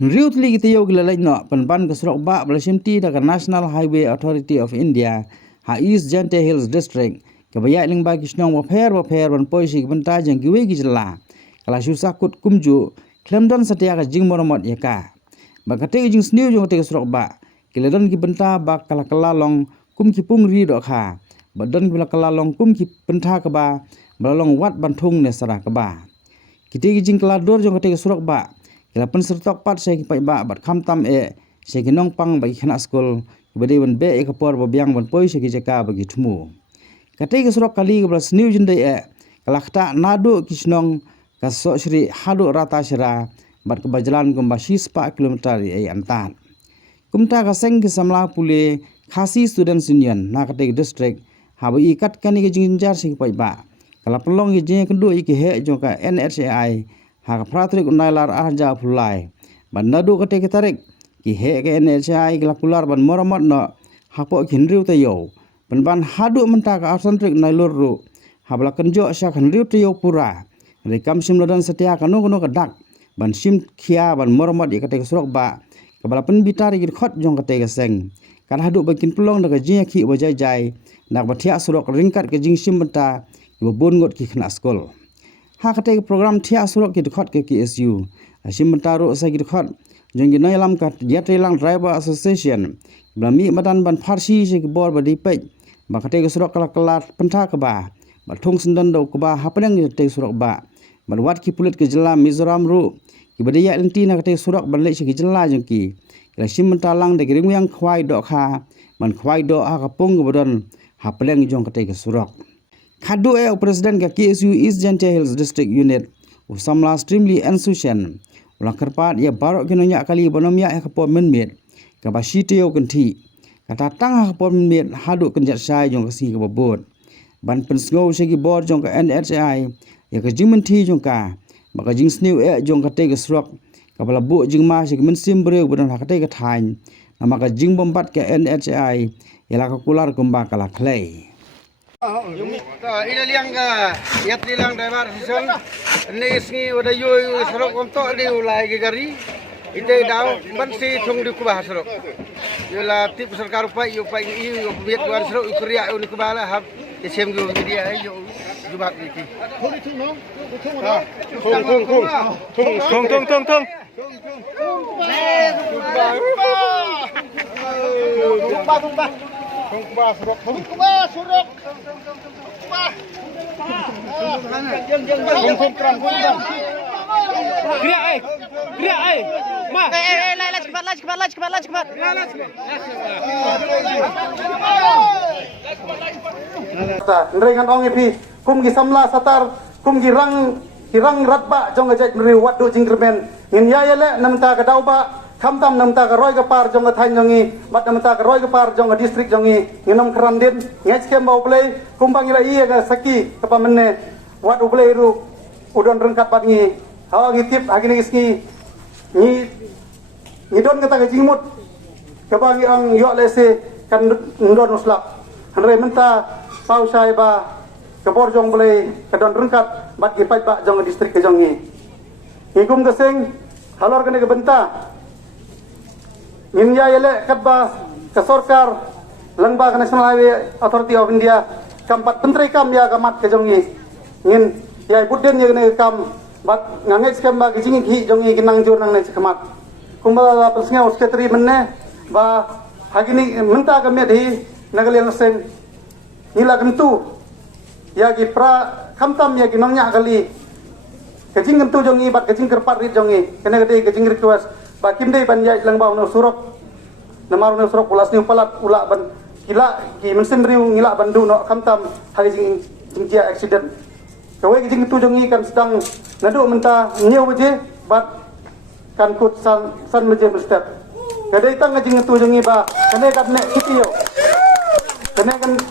Riutli kita yo gila no penban ke Surok Ba Belasimti dengan National Highway Authority of India ha East Jante Hills District kebaya ling bagi snong waper ban poisi benta jang giwe gijla kala susah kut kumju klemdon setia ka jing moromot yaka bakate jing sniu jong te Surok Ba kiledon ki benta bak kala long kum ki pung ri do kha badon ki kala long kum ki benta ka ba balong wat bantung ne sara ka ba kite jing kala dor jong te Surok Ba kila pensertok pat saya kipai ba bat kham tam saya kinong pang bagi khana skul bade ban be e kapor ba biang ban poi saya jaka bagi thumu kate ke surok kali ke blas new jinde kala khata nadu kisnong kaso shri hadu rata shira bat ke bajalan ke basis 4 kilometer antan kumta ka seng ke samla pule khasi students union na kate district habi ikat kani ke jinjar saya kipai ba kala pelong ye je kendu ke he joka NHAI hak pratrik unailar ahja pulai ban nadu kate tarik ki he ke NHI gelakular ban moromot no hapo kinriu te yo ban hadu menta ka asantrik nailur ru habla kenjo sya kinriu te yo pura rekam sim lodan setia kanu ka dak ban sim khia ban moromot ye kate Surok Ba kabala pen bitari git khot jong kate seng kan hadu bakin pelong daga jia ki wajai jai nak bathia Surok ringkat ke jing sim menta ibo bon got ki khna skol ha kate program thia Surok ki khot ke KSU asim mentaru sa ki khot jenggi nailam kat Yatrelang Driver Association blami madan ban farsi se ki bor badi pe ba kate Surok kala pentha ka ba thong sendan do ka ba hapeng te Surok Ba ban wat ki pulit ke jela Mizoram ru ki badi ya lenti na kate Surok ban le se ki jela jengki la sim mentalang de ring yang khwai do kha ban khwai do ha ka pung bodon hapeng jong kate Surok khadu president ka KSU East Jante Hills District Unit usamla streamly ensucian ulang kerpat ya barok kinonya kali bonomya ka po menmet ka basite yo kenti kata tang ka po menmet hadu kenjat sai jong kasi ka bobot ban pensgo segi bor jong ka NHI ya ka jingmenti jong ka baka jing sniu jong ka te ka Surok ka bala bu jing ma segi mensim breu bodon ha ka te ka thain nama ka jing bombat ka NHI ya la ka kular kumba kala clay ina liang ka Yatrelang Driver Association ni sngi wada yoy Surok onto di ulai ke gari ite daw ban si thong di kubah Surok yola tip sarkar upai yo pai i yo biet wan Surok ukriya yo ni kubala hab isem go media yo jubak iki thong Surok. Gerak Ma. Laj cepat. Neringan ong ipi kum gi samla satar kum gi rang ratba jong ajat meri wadu jingkermen ngin yayele namta ka dauba kamtam namta ka roy ka par jong ka thain jongi bat namta ka roy ka par jong ka district jongi nginom krandin ngech kem bau play kumbang ira iya ka saki ka pamenne wadu play ru udon rengkat bat ngi hawa ngitip agini ngi ngidon kata ka jingmut ka bangi ang yo lese kan ndon uslap hanre menta pau sai ba ka bor jong play ka don rengkat bat gi pai ba jong ka district ka jongi ngigum ka seng halor kene ka benta ngin ya yele katba ke sorkar langba National Highway Authority of India kampat pentri kam ya kamat ke jongi ngin ya budden ya ne kam bat ngangai skam ba gijing hi jongi kinang jur nang ne kamat kumbala pesnga sekretari menne ba hagini menta kami di nagalian seng nila kentu ya gi pra kamtam ya ginongnya kali kejing kentu jongi bat kejing kerpat rit jongi kena gede kejing request bakim dei ban yai lang bau no Surok namar no Surok ulas ni palat ula ban kila ki mensim riu ngila bandu no kamtam hari jing jia accident kawe jing tu jongi kan sedang nadu menta nyeu beje bat kan kut san beje mestep kadai tang jing tu jongi ba kene kat nek sitio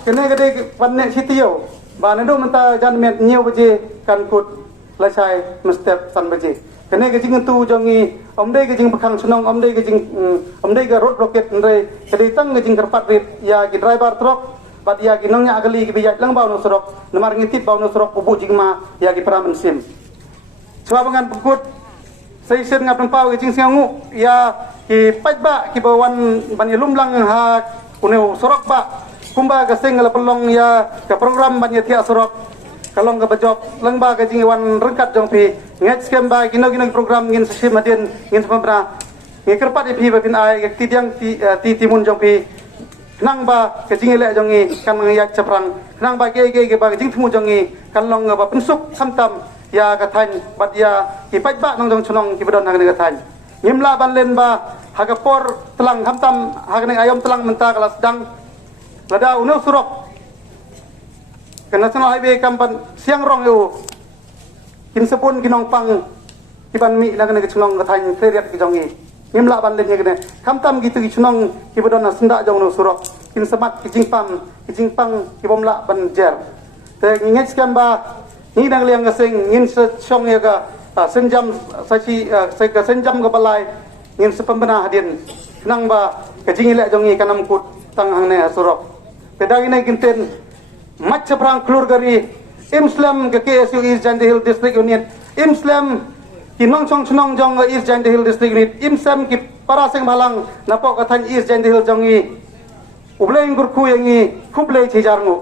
kene gede pan nek sitio ba nadu menta jan met nyeu beje kan kut lasai mestep san beje kene ke jing tu jongi omdei ke jing bakang sunong omdei ke road blockade ndre kedi tang ke jing kerpat rit ya ki driver truck bat ya ki nongnya agali ki bijak lang bau no Surok namar ngitip bau no Surok pubu jing ma ya ki pramen sim swabangan pukut Saya sen ngap pau ke jing singu ya ki pajba ki bawan ban lumlang ha kuneu sorok ba kumba ka sing la pelong ya ka program ban ya tia sorok kalong ka bajok lengba ka jing wan rengkat jong pi nget skem ba kino program ngin sim hadin ngin pembra ngi kerpat pi ba pin ai ki tiang ti timun jong pi nang ba ka jing le jong ngi kan ya chaprang nang ba ge ba jing thumu jong ngi kan long ba pensuk samtam ya kathan bat ya ki pajba nong jong chunong ki bedon hang kathan ngimla ban len ba hagapor telang hamtam hagne ayom telang menta kala sedang lada uno surok ke national highway kampan siang rong eu kin sepun kinong pang kiban mi lagne ke chunong kathan feriat ki jongi ngimla ban len ye kamtam gitu ki chunong ki bedon senda jong no surok kin semat ki jingpang ki bomla ban jer te nginget skan ba ni dang liang gasing ngin song ya ga senjam saci ka senjam ga balai ngin sepembena hadin nang ba ka jingile jongi kanam kut tang hang ne surok pedang ini kinten mat sebrang klur gari imslam ke KSU East Jande Hill District Union imslam kinong chong chnong jong East Jande Hill District Unit imsam ki paraseng balang napok kathan East Jande Hill jongi ubleng gurku yangi kublei chijarngu